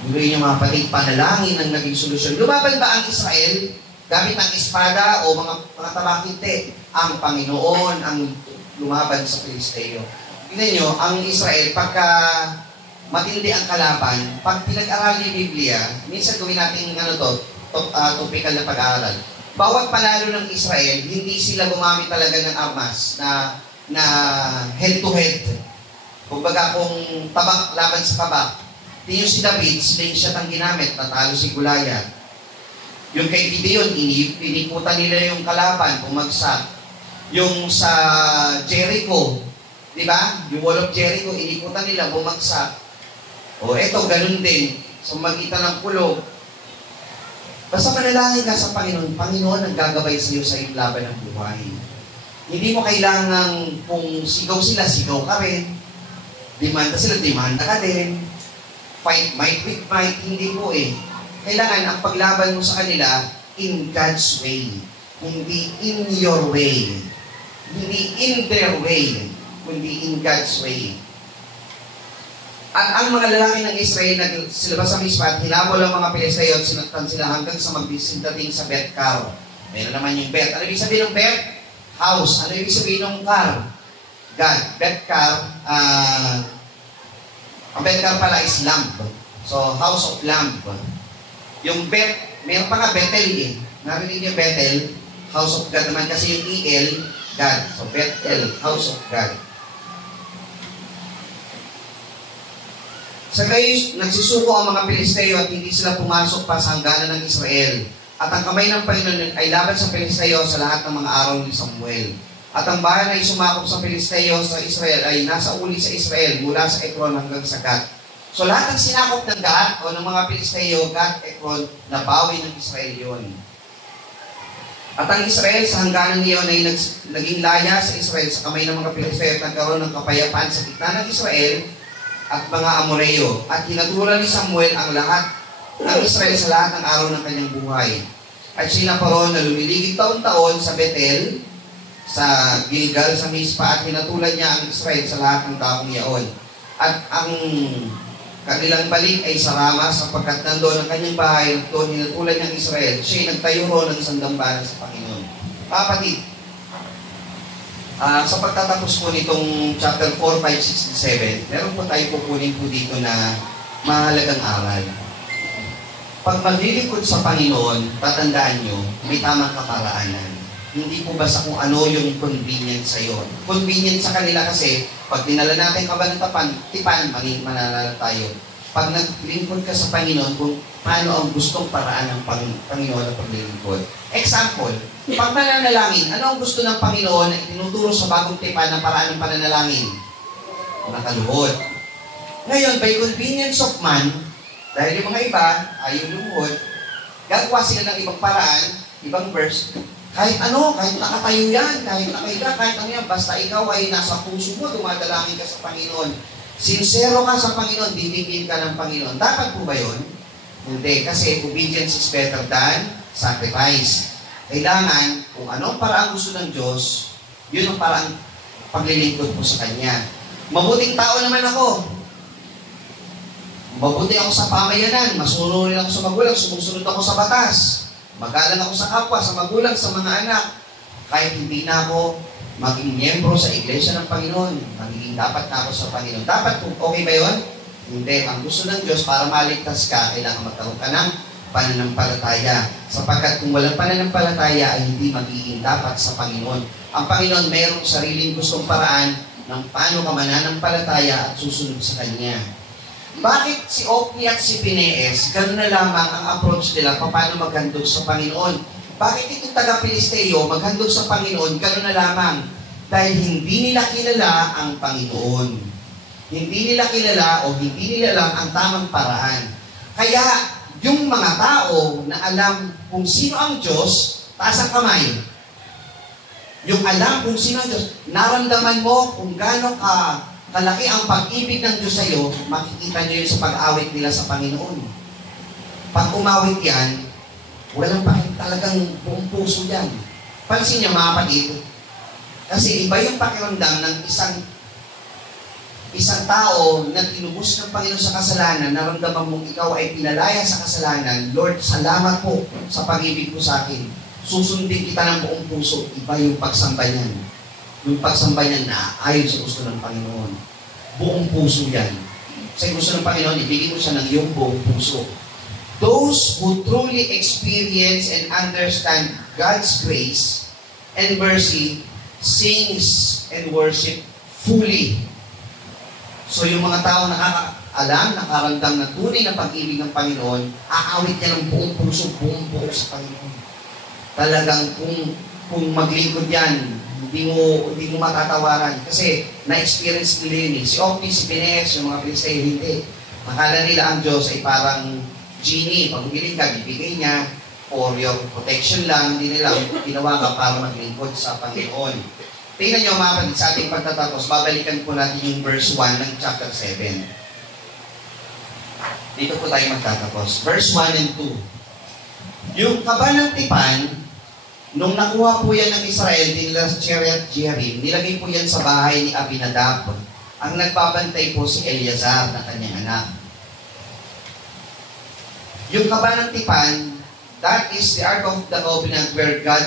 Buloy niyo mga patid, panalangin ang naging solusyon. Lumaban ba ang Israel gamit ang espada o mga tabak? Hindi. Ang Panginoon ang lumaban sa Filisteo. Tingnan niyo, ang Israel, pagka matindi ang kalaban, pag pinag-aral ni Biblia, minsan gawin natin topical na pag-aaral. Bawat panalo ng Israel, hindi sila gumamit talaga ng armas na head-to-head. Kumbaga, kung tabak laban sa tabak, tingin si David, slingshot ang ginamit, natalo si Goliath. Yung kay Gideon, iniputan nila yung kalaban, bumagsak. Yung sa Jericho, di ba? Yung wall of Jericho, iniputan nila, bumagsak. O eto, ganun din. Sa magitan ng kulog. Basta manalangin ka sa Panginoon, Panginoon ang gagabay sa iyo sa iyong laban ng buhay. Hindi mo kailangan kung sigaw sila, sigaw ka rin. Demanda sila, demanda ka din. Fight might with might, hindi po eh. Kailangan ang paglaban mo sa kanila in God's way. Hindi in your way. Hindi in their way. Kundi in God's way. At ang mga lalaki ng Israel silabas sa Mispa at hinabol ang mga Pilisteo at sinaktan sila hanggang sa magbisindating sa Bet-Kar. Meron naman yung Bet. Ano ibig sabihin ng Bet? House. Ano ibig sabihin ng Kar? God. Bet-Kar, ang Bet-Kar pala is lamp. So, house of lamp. Yung Bet, meron pa nga Bethel eh. Narinig niyo Bethel, house of God naman kasi yung E-L, God. So, Bethel, house of God. Sa gayon, nagsisuko ang mga Pilisteo at hindi sila pumasok pa sa hangganan ng Israel. At ang kamay ng Panginoon ay laban sa Pilisteo sa lahat ng mga araw ni Samuel. At ang bayan ay sumakop sa Pilisteo sa Israel ay nasa uli sa Israel mula sa Ekron hanggang sa Gat. So lahat ng sinakop ng Gat o ng mga Pilisteo, Gat, Ekron, nabawi ng Israel yon. At ang Israel sa hangganan niyon ay naging laya sa Israel sa kamay ng mga Pilisteo at nagkaroon ng kapayapaan sa gitna ng Israel at mga Amoreo. At hinatulan ni Samuel ang lahat ng Israel sa lahat ng araw ng kanyang buhay. At siya na paroon na lumiligid taon-taon sa Bethel, sa Gilgal, sa Mispa, at hinatulan niya ang Israel sa lahat ng taong iyaon. At ang kanilang balik ay sa Rama, sapagkat nandoon ang kanyang bahay, at doon hinatulan niya ang Israel. Siya nagtayo roon ng isang dambana sa Panginoon. Kapatid, sa pagtatapos po nitong chapter 4, 5, 6, 7, meron po tayo pupunin po dito na mahalagang aral. Pag maglilingkod sa Panginoon, tatandaan nyo, may tamang kaparaanan. Hindi po basta kung ano yung convenient sa iyo. Convenient sa kanila kasi, pag dinala natin kabanatapan, tipan, mananala tayo. Pag naglingkod ka sa Panginoon, kung paano ang gustong paraan ng Panginoon na paglilingkod. Example, pag mananalangin, ano ang gusto ng Panginoon na itinuturo sa bagong tipan ng paraan ng pananalangin? Nakaluhod. Ngayon, by convenience of man, dahil yung mga iba, ayaw lumuhod, gagawa sila ng ibang paraan, ibang verse, kahit ano, kahit nakatayo yan, kahit nakahiga, kahit ano yan, basta ikaw ay nasa puso mo, dumadalangin ka sa Panginoon. Sincero ka sa Panginoon, bibigyan ka ng Panginoon. Dapat po ba yun? Hindi, kasi obedience is better than sacrifice. Kailangan, kung anong parang gusto ng Diyos, yun ang parang paglilingkod mo sa Kanya. Mabuting tao naman ako. Mabuti ako sa pamayanan, masunurin ako sa magulang, sumusunod ako sa batas. Magalang ako sa kapwa, sa magulang, sa mga anak. Kahit hindi na ako maging miyembro sa iglesia ng Panginoon, magiging dapat na ako sa Panginoon. Dapat kung okay ba yun? Hindi. Ang gusto ng Diyos para maligtas ka, kailangan magkaroon ka ng pananampalataya. Sapagkat kung walang pananampalataya ay hindi magiging dapat sa Panginoon. Ang Panginoon mayroong sariling gustong paraan ng paano ka mananampalataya at susunod sa Kanya. Bakit si Opni at si Pinees, gano'n na lamang ang approach nila paano maghandog sa Panginoon? Bakit itong taga-Pilisteo maghandog sa Panginoon, gano'n na lamang? Dahil hindi nila kilala ang Panginoon. Hindi nila kilala o hindi nila alam ang tamang paraan. Kaya, yung mga tao na alam kung sino ang Diyos, taas ang kamay. Yung alam kung sino ang Diyos, naramdaman mo kung gaano kalaki ang pag-ibig ng Diyos sa iyo, makikita niyo yun sa pag-awit nila sa Panginoon. Pag umawit yan, walang talagang buong puso yan. Pansin niyo mga kapatid, kasi iba yung pakiramdam ng isang tao na tinubos ng Panginoon sa kasalanan, naramdaman mong ikaw ay pinalaya sa kasalanan, Lord, salamat po sa pag-ibig mo sa akin. Susundin kita ng buong puso. Iba yung pagsamba niyan. Yung pagsamba niyan na ayon sa gusto ng Panginoon. Buong puso yan. Sa gusto ng Panginoon, ibigay mo siya ng iyong buong puso. Those who truly experience and understand God's grace and mercy sings and worship fully. So yung mga tao nakakaalam, nakaramdam na tunay na pag-ibig ng Panginoon, aawit niya ng buong puso, buong buo sa Panginoon. Talagang kung maglingkod yan, hindi mo matatawaran. Kasi na-experience nila yun eh. Si Opti, si Pinees, yung mga Pilisteo, hindi. Akala nila ang Diyos ay parang genie. Pag humiling ka, bibigay niya for your protection lang. Hindi nila ginawa ka para maglingkod sa Panginoon. Tingnan nyo mga kapatid, sa ating pagtatapos, babalikan po natin yung verse 1 ng chapter 7. Dito po tayo magtatapos. Verse 1 and 2. Yung kaba ng tipan, nung nakuha po yan ng Israel, nila Kiriath Jearim, nilagay po yan sa bahay ni Abinadab. Ang nagbabantay po si Eleazar na kanyang anak. Yung kaba ng tipan, that is the Ark of the Covenant where God,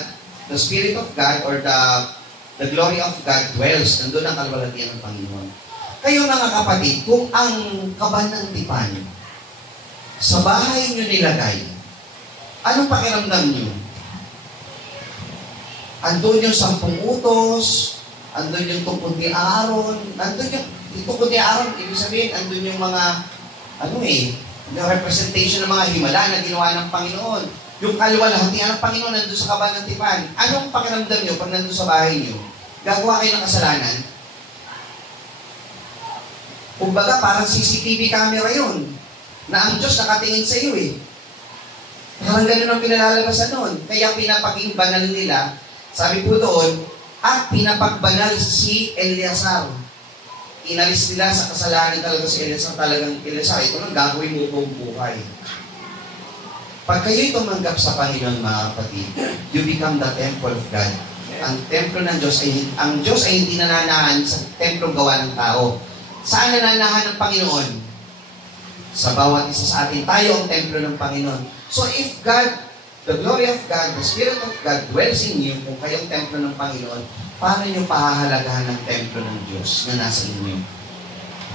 the Spirit of God, or the glory of God dwells. Nandun ang kalwalatian ng Panginoon. Kayo mga kapatid, kung ang kaba ng tipan sa bahay nyo nilagay, anong pakiramdam nyo? Andun yung 10 utos, andun yung tungkol ni Aaron, andun yung tungkol ni Aaron, ibig sabihin, andun yung mga, yung representation ng mga himala na ginawa ng Panginoon. Yung kalwalhatian ng Panginoon nandun sa kaba ng tipan. Anong pakiramdam nyo pag nandun sa bahay nyo? Gagawa kayo ng kasalanan? Kumbaga, parang CCTV camera yun, na ang Diyos nakatingin sa iyo eh. Parang ganun ang pinalalabasan noon. Kaya pinapaging banal nila, sabi po doon, at pinapagbanal si Eleazar. Inalis nila sa kasalanan talaga si Eleazar, talagang Eleazar, ito lang gagawin mo buong buhay. Pag kayo'y tumanggap sa Panginoon, mga kapatid, you become the temple of God. Ang templo ng Diyos ang Diyos ay hindi nananahan sa templong gawa ng tao. Saan nananahan ng Panginoon? Sa bawat isa sa atin. Tayo ang templo ng Panginoon. So if God, the glory of God, the Spirit of God dwells in you, kung kayong templo ng Panginoon, paano nyo pahahalagahan ng templo ng Diyos na nasa inyo?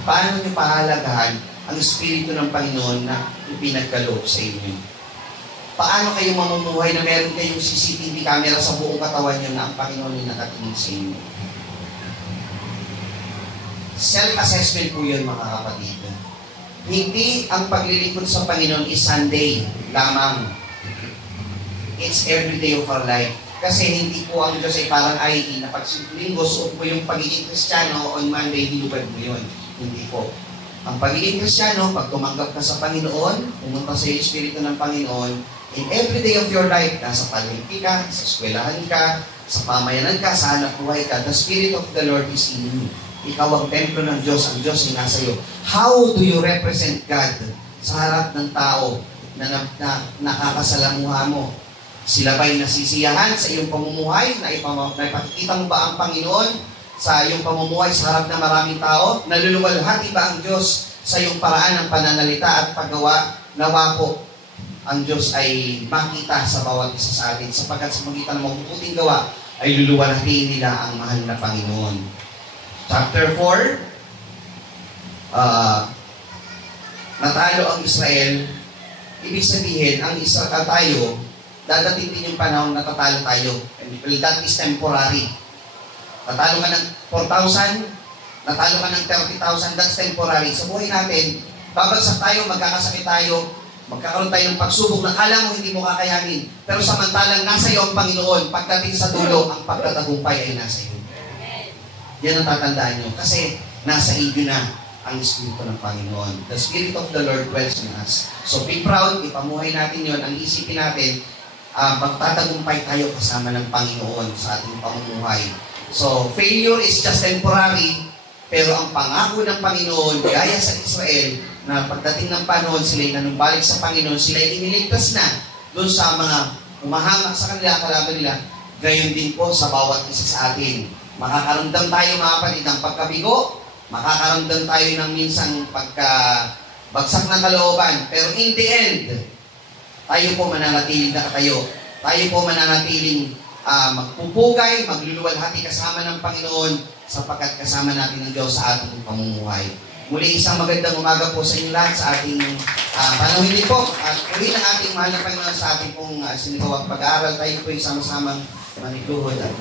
Paano nyo pahahalagahan ang Espiritu ng Panginoon na ipinagkaloob sa inyo? Paano kayo mamumuhay na meron kayong CCTV camera sa buong katawan nyo na ang Panginoon yung nakatingin sa inyo? Self-assessment po yun, mga kapatid. Hindi ang paglilingkod sa Panginoon is Sunday lamang. It's every day of our life. Kasi hindi po ang Diyos ay parang ID na pag linggo, suot mo yung pagiging Kristiyano, on Monday, hilubad mo yun. Hindi po. Ang pagiging Kristiyano, pag tumanggap ka sa Panginoon, pumunta sa iyo Espiritu ng Panginoon, in every day of your life, nasa palengke ka, sa eskwelahan ka, sa pamayanan ka, sa hanap buhay ka, the Spirit of the Lord is in you. Ikaw ang templo ng Diyos, ang Diyos ay nasa iyo. How do you represent God sa harap ng tao na nakakasalamuha mo? Sila ba'y nasisiyahan sa iyong pamumuhay? Na ipakikita mo ba ang Panginoon sa iyong pamumuhay sa harap ng maraming tao? Naluluwalhati ba ang Diyos sa iyong paraan ng pananalita at paggawa? Nawa po, ang Diyos ay makita sa bawat isa sa atin sapagkat sa magitan ng mabubuting gawa ay luluwalhatiin nila ang mahal na Panginoon. Chapter 4, natalo ang Israel. Ibig sabihin, ang isa tayo, dadating din yung panahon na tatalo tayo. Well, that is temporary. Tatalo ka ng 4,000, natalo ka ng 30,000, that's temporary. Sa buhay natin, babagsak tayo, magkakasakit tayo, magkakaroon tayo ng pagsubok na kala mo hindi mo kakayanin. Pero samantalang nasa iyo ang Panginoon, pagdating sa dulo, ang pagtatagumpay ay nasa iyo. Yan ang tatandaan nyo. Kasi nasa iyo na ang Espiritu ng Panginoon. The Spirit of the Lord dwells in us. So be proud, ipamuhay natin yon. Ang isipin natin, magtatagumpay tayo kasama ng Panginoon sa ating pamumuhay. So failure is just temporary, pero ang pangako ng Panginoon, gaya sa Israel, na pagdating ng panahon, sila'y nanumbalik sa Panginoon, sila'y iniligtas na doon sa mga umahangat sa kanila, kalaban nila, gayon din po sa bawat isa sa atin. Makakaramdam tayo mga kapatid ng pagkabigo, makakaramdam tayo ng minsang pagkabagsak ng kalooban, pero in the end, tayo po mananatiling nakatayo. Tayo po mananatiling magpupugay, magluluwalhati kasama ng Panginoon sapagkat kasama natin ng Diyos sa ating pamumuhay. Muli isang magandang umaga po sa inyo lahat sa ating panahon po. At muli ng ating mahal na Panginoon sa ating pong sinigawang pag-aaral. Tayo po yung sama-samang manigluhod at